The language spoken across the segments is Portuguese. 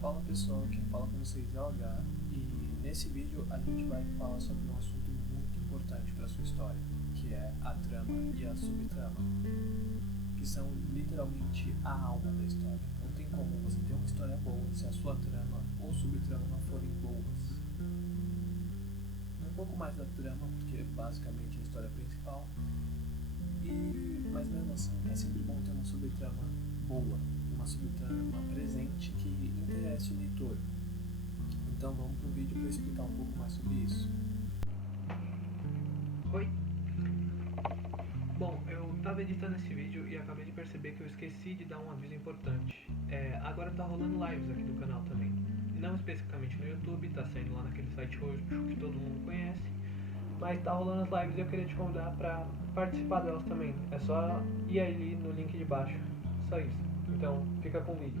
Fala pessoal, quem fala com vocês é o H e nesse vídeo a gente vai falar sobre um assunto muito importante para a sua história, que é a trama e a subtrama, que são literalmente a alma da história. Não tem como você ter uma história boa se a sua trama ou subtrama não forem boas. Um pouco mais da trama, porque basicamente é a história principal, mas mesmo assim é sempre bom ter uma subtrama boa, uma subtrama presente que interesse o leitor. Então vamos pro vídeo para explicar um pouco mais sobre isso. Oi! Bom, eu tava editando esse vídeo e acabei de perceber que eu esqueci de dar um aviso importante. Agora tá rolando lives aqui do canal também. Não especificamente no YouTube, tá saindo lá naquele site roxo que todo mundo conhece. Mas tá rolando as lives e eu queria te convidar pra participar delas também. É só ir ali no link de baixo. Só isso. Então, fica com o vídeo.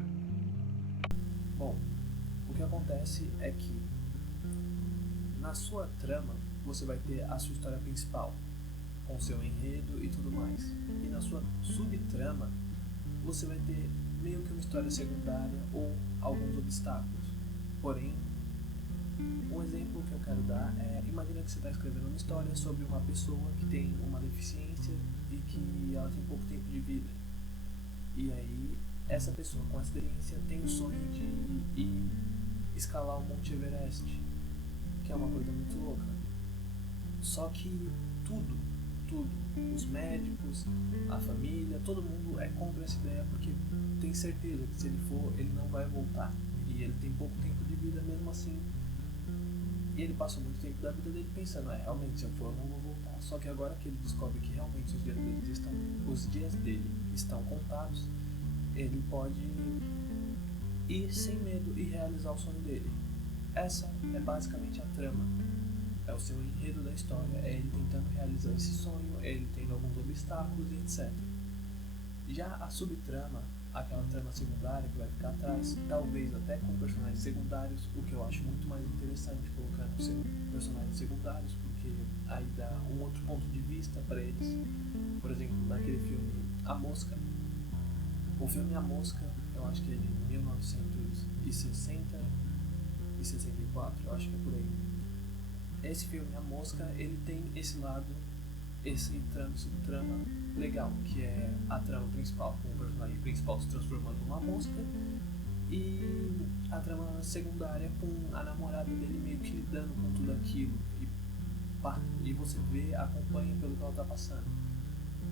Bom, o que acontece é que na sua trama você vai ter a sua história principal, com seu enredo e tudo mais. E na sua subtrama você vai ter meio que uma história secundária ou alguns obstáculos. Porém, um exemplo que eu quero dar é, imagina que você está escrevendo uma história sobre uma pessoa que tem uma deficiência e que ela tem pouco tempo de vida. E aí, essa pessoa com essa deficiência tem o sonho de ir escalar o Monte Everest, que é uma coisa muito louca. Só que tudo, os médicos, a família, todo mundo é contra essa ideia porque tem certeza que se ele for, ele não vai voltar. E ele tem pouco tempo de vida mesmo assim. E ele passou muito tempo da vida dele pensando, realmente se eu for eu não vou voltar. Só que agora que ele descobre que realmente os dias dele estão contados, ele pode ir sem medo e realizar o sonho dele. Essa é basicamente a trama. É o seu enredo da história, é ele tentando realizar esse sonho, é ele tendo alguns obstáculos e etc. Já a subtrama, aquela trama secundária que vai ficar atrás, talvez até com personagens secundários, o que eu acho muito mais interessante, colocando personagens secundários, porque aí dá um outro ponto de vista para eles. Por exemplo, naquele filme A Mosca. O filme A Mosca, eu acho que é de 1960 e 64, eu acho que é por aí. Esse filme A Mosca, ele tem esse lado, esse subtrama legal, que é a trama principal, com o personagem principal se transformando numa mosca, e a trama secundária com a namorada dele meio que lidando com tudo aquilo, e você vê, acompanha pelo que ela está passando.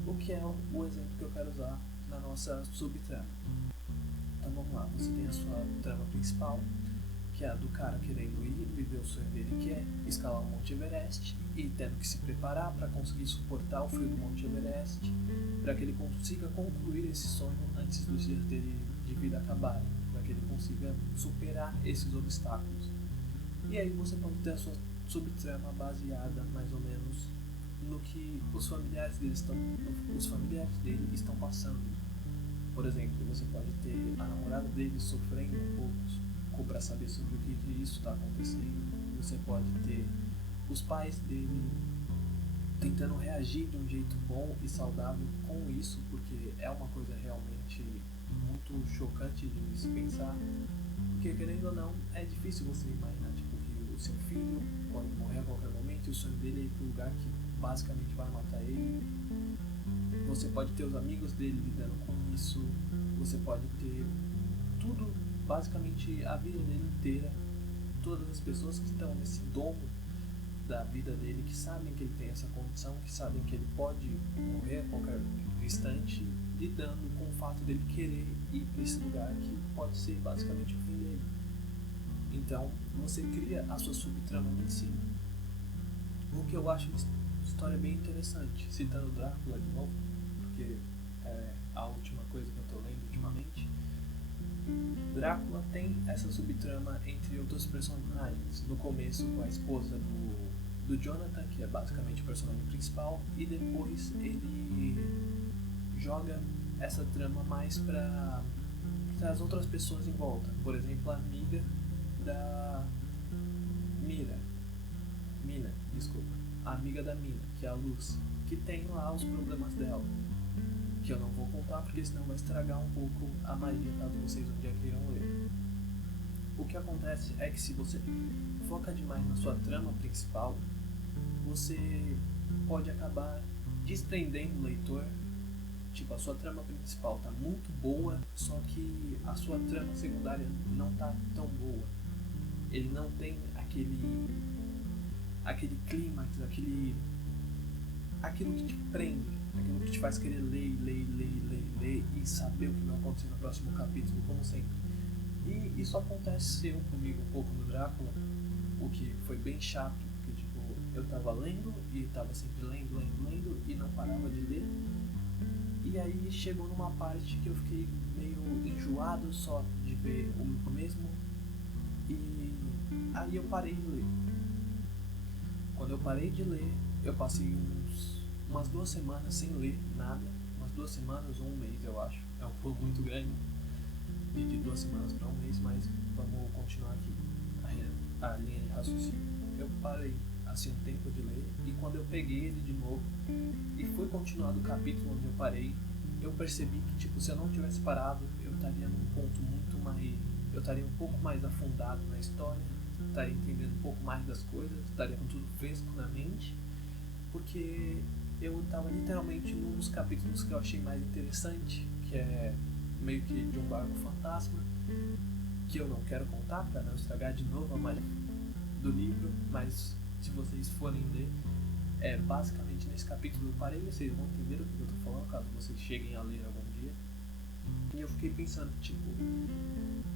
O que é o exemplo que eu quero usar na nossa subtrama. Então vamos lá, você tem a sua trama principal, que é a do cara querendo ir viver o sonho dele, que é escalar o Monte Everest, e tendo que se preparar para conseguir suportar o frio do Monte Everest, para que ele consiga concluir esse sonho antes dos dias dele de vida acabarem, para que ele consiga superar esses obstáculos. E aí você pode ter a sua subtrama baseada mais ou menos no que os familiares dele estão passando. Por exemplo, você pode ter a namorada dele sofrendo um pouco para saber sobre o que isso está acontecendo. Você pode ter os pais dele tentando reagir de um jeito bom e saudável com isso, porque é uma coisa realmente muito chocante de se pensar, porque querendo ou não, é difícil você imaginar que o seu filho pode morrer a qualquer momento e o sonho dele é ir para um lugar que basicamente vai matar ele. Você pode ter os amigos dele lidando com isso, você pode ter tudo, basicamente a vida dele inteira, todas as pessoas que estão nesse domo da vida dele, que sabem que ele tem essa condição, que sabem que ele pode morrer a qualquer instante, lidando com o fato dele querer ir para esse lugar que pode ser basicamente o fim dele. Então você cria a sua subtrama em cima. O que eu acho uma história bem interessante, citando Drácula de novo, porque é a última coisa que eu estou lendo ultimamente. Drácula tem essa subtrama entre outros personagens, no começo com a esposa do Jonathan, que é basicamente o personagem principal, e depois ele joga essa trama mais para as outras pessoas em volta. Por exemplo, a amiga da a amiga da Mina, que é a Luz, que tem lá os problemas dela, que eu não vou contar porque senão vai estragar um pouco a magia caso vocês um dia queiram ler. o que acontece é que se você foca demais na sua trama principal, você pode acabar desprendendo o leitor. Tipo, a sua trama principal tá muito boa, só que a sua trama secundária não tá tão boa. Ele não tem aquele clímax, aquilo que te prende, aquilo que te faz querer ler e saber o que vai acontecer no próximo capítulo, como sempre. E isso aconteceu comigo um pouco no Drácula, o que foi bem chato, porque tipo, eu tava lendo e tava sempre lendo e não parava de ler. E aí chegou numa parte que eu fiquei meio enjoado só de ver o mesmo, e aí eu parei de ler. Quando eu parei de ler, eu passei umas 2 semanas sem ler nada, umas 2 semanas ou um mês, eu acho. É um pulo muito grande de 2 semanas para um mês, mas vamos continuar aqui a linha de raciocínio. Eu parei assim um tempo de ler, e quando eu peguei ele de novo e fui continuar do capítulo onde eu parei, eu percebi que tipo, se eu não tivesse parado, eu estaria num ponto muito mais, eu estaria um pouco mais afundado na história, estaria entendendo um pouco mais das coisas, estaria com tudo fresco na mente, porque eu estava literalmente num dos capítulos que eu achei mais interessante, que é meio que de um barco fantasma, que eu não quero contar para não estragar de novo a magia do livro, mas se vocês forem ler, basicamente nesse capítulo eu parei, vocês vão entender o que eu tô falando, caso vocês cheguem a ler algum dia. E eu fiquei pensando, tipo,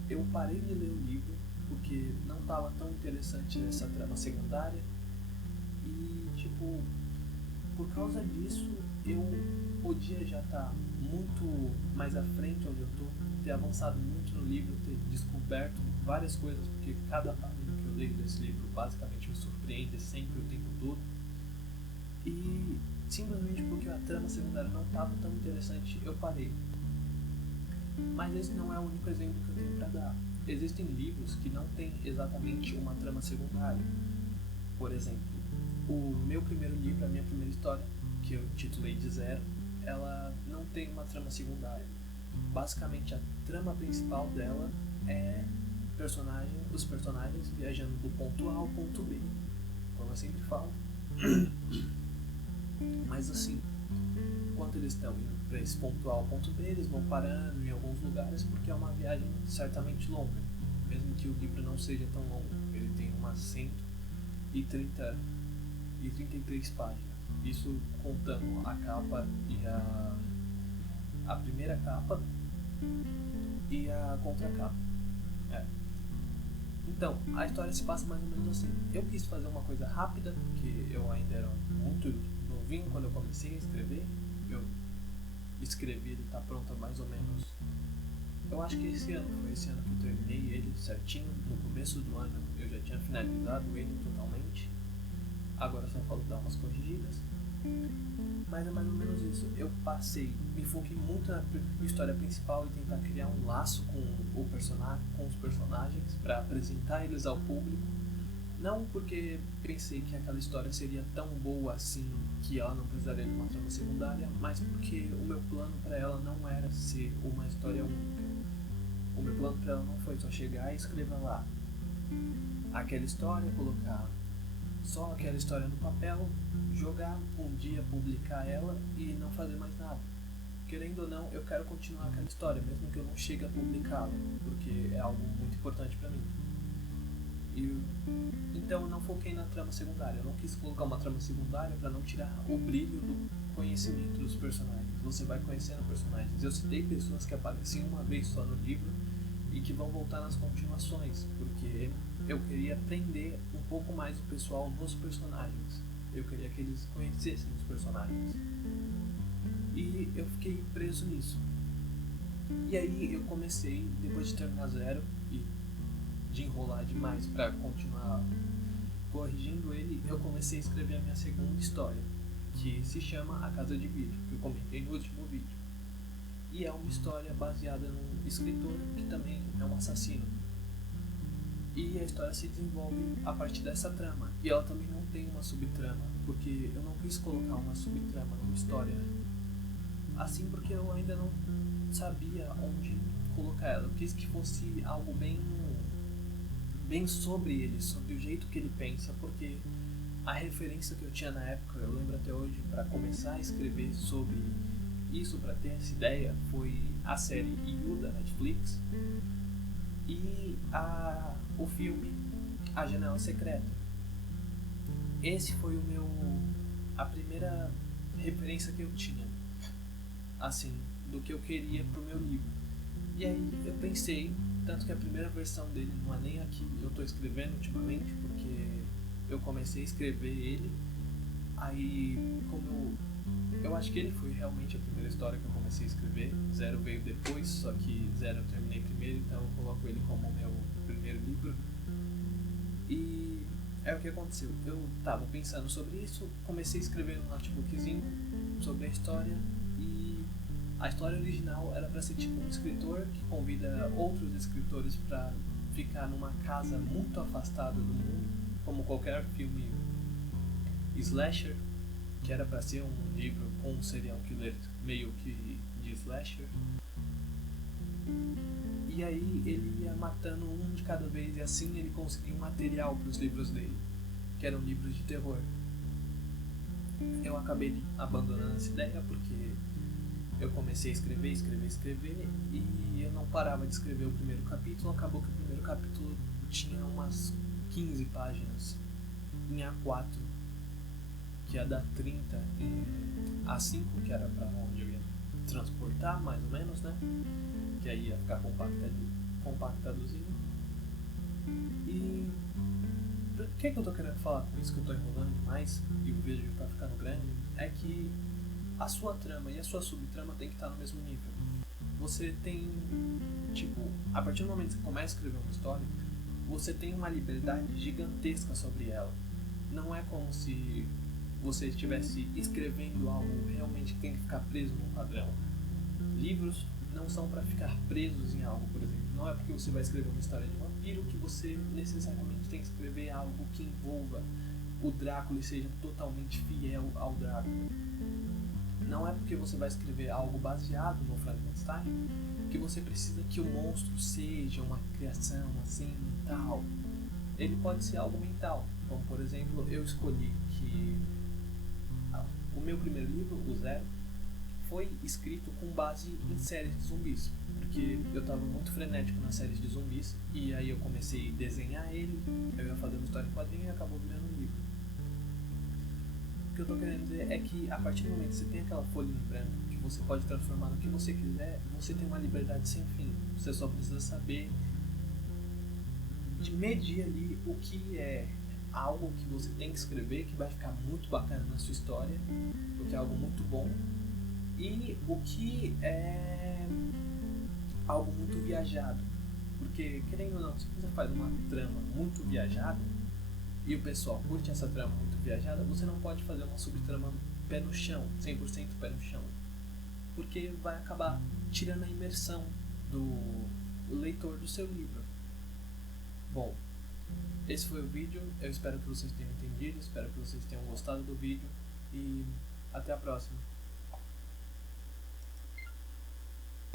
eu parei de ler o livro porque não estava tão interessante essa trama secundária, e tipo, por causa disso eu podia já estar muito mais à frente onde eu tô, ter avançado muito no livro, ter descoberto várias coisas, porque cada página que eu leio desse livro basicamente me surpreende sempre, o tempo todo. E simplesmente porque a trama secundária não estava tão interessante, eu parei. Mas esse não é o único exemplo que eu tenho para dar. Existem livros que não têm exatamente uma trama secundária. Por exemplo, o meu primeiro livro, a minha primeira história, que eu titulei de Zero, ela não tem uma trama secundária. Basicamente, a trama principal dela é os personagens viajando do ponto A ao ponto B, como eu sempre falo. Mas assim, enquanto eles estão indo para esse ponto A ao ponto B, eles vão parando em alguns lugares, porque é uma viagem certamente longa, mesmo que o livro não seja tão longo. Ele tem umas 133 páginas, isso contando a capa e a primeira capa e a contracapa. Então, a história se passa mais ou menos assim. Eu quis fazer uma coisa rápida, porque eu ainda era muito novinho quando eu comecei a escrever. Eu escrevi, ele tá pronto há mais ou menos, eu acho que foi esse ano que eu terminei ele certinho. No começo do ano eu já tinha finalizado ele totalmente, agora só falta dar umas corrigidas, mas é mais ou menos isso. Eu me foquei muito na história principal e tentar criar um laço com os personagens para apresentar eles ao público. Não porque pensei que aquela história seria tão boa assim que ela não precisaria de uma trama secundária, mas porque o meu plano para ela não era ser uma história única. O meu plano para ela não foi só chegar e escrever lá aquela história, colocar só aquela história no papel, jogar um dia, publicar ela e não fazer mais nada. Querendo ou não, eu quero continuar aquela história, mesmo que eu não chegue a publicá-la, porque é algo muito importante para mim. Então eu não foquei na trama secundária. Eu não quis colocar uma trama secundária para não tirar o brilho do conhecimento dos personagens. Você vai conhecendo personagens. Eu citei pessoas que apareciam uma vez só no livro e que vão voltar nas continuações, porque eu queria prender um pouco mais o pessoal nos personagens. Eu queria que eles conhecessem os personagens. E eu fiquei preso nisso. E aí eu comecei, depois de terminar Zero e de enrolar demais para continuar corrigindo ele, eu comecei a escrever a minha segunda história, que se chama A Casa de Vidro, que eu comentei no último vídeo. E é uma história baseada num escritor que também é um assassino. E a história se desenvolve a partir dessa trama. E ela também não tem uma subtrama, porque eu não quis colocar uma subtrama numa história assim, porque eu ainda não sabia onde colocar ela. Eu quis que fosse algo bem bem sobre ele, sobre o jeito que ele pensa, porque a referência que eu tinha na época, eu lembro até hoje, para começar a escrever sobre isso, para ter essa ideia, foi a série You da Netflix e o filme A Janela Secreta. Esse foi a primeira referência que eu tinha, assim, do que eu queria pro meu livro. E aí eu pensei, tanto que a primeira versão dele não é nem a que eu tô escrevendo ultimamente, porque eu comecei a escrever ele, aí como eu acho que ele foi realmente a primeira história que eu comecei a escrever, Zero veio depois, só que Zero eu terminei primeiro, então eu coloco ele como o meu primeiro livro. E é o que aconteceu, eu tava pensando sobre isso, comecei a escrever num notebookzinho sobre a história, e a história original era para ser tipo um escritor que convida outros escritores para ficar numa casa muito afastada do mundo, como qualquer filme slasher, que era para ser um livro com um serial killer meio que de slasher. E aí ele ia matando um de cada vez, e assim ele conseguia um material para os livros dele, que eram livros de terror. Eu acabei abandonando essa ideia porque eu comecei a escrever, e eu não parava de escrever o primeiro capítulo. Acabou que o primeiro capítulo tinha umas 15 páginas em A4, que ia dar 30 em A5, que era para onde eu ia transportar, mais ou menos, né? Que aí ia ficar compactadozinho. E o que eu tô querendo falar com isso, que eu tô enrolando demais e o vídeo tá ficando grande, é que a sua trama e a sua subtrama tem que estar no mesmo nível. Você tem, tipo, a partir do momento que você começa a escrever uma história, você tem uma liberdade gigantesca sobre ela. Não é como se você estivesse escrevendo algo realmente que tem que ficar preso num padrão. Livros não são para ficar presos em algo, por exemplo. Não é porque você vai escrever uma história de vampiro que você necessariamente tem que escrever algo que envolva o Drácula e seja totalmente fiel ao Drácula. Não é porque você vai escrever algo baseado no Frankenstein que você precisa que o monstro seja uma criação assim e tal. Ele pode ser algo mental, como por exemplo, eu escolhi que o meu primeiro livro, o Zero, foi escrito com base em séries de zumbis, porque eu estava muito frenético nas séries de zumbis, e aí eu comecei a desenhar ele, eu ia fazer uma história em quadrinho e acabou virando um livro. O que eu tô querendo dizer é que a partir do momento que você tem aquela folha em branco, que você pode transformar no que você quiser, você tem uma liberdade sem fim. Você só precisa saber de medir ali o que é algo que você tem que escrever, que vai ficar muito bacana na sua história, o que é algo muito bom, e o que é algo muito viajado. Porque, querendo ou não, se você faz uma trama muito viajada e o pessoal curte essa trama muito viajada, você não pode fazer uma subtrama pé no chão, 100% pé no chão, porque vai acabar tirando a imersão do leitor do seu livro. Bom, esse foi o vídeo, eu espero que vocês tenham entendido, espero que vocês tenham gostado do vídeo e até a próxima.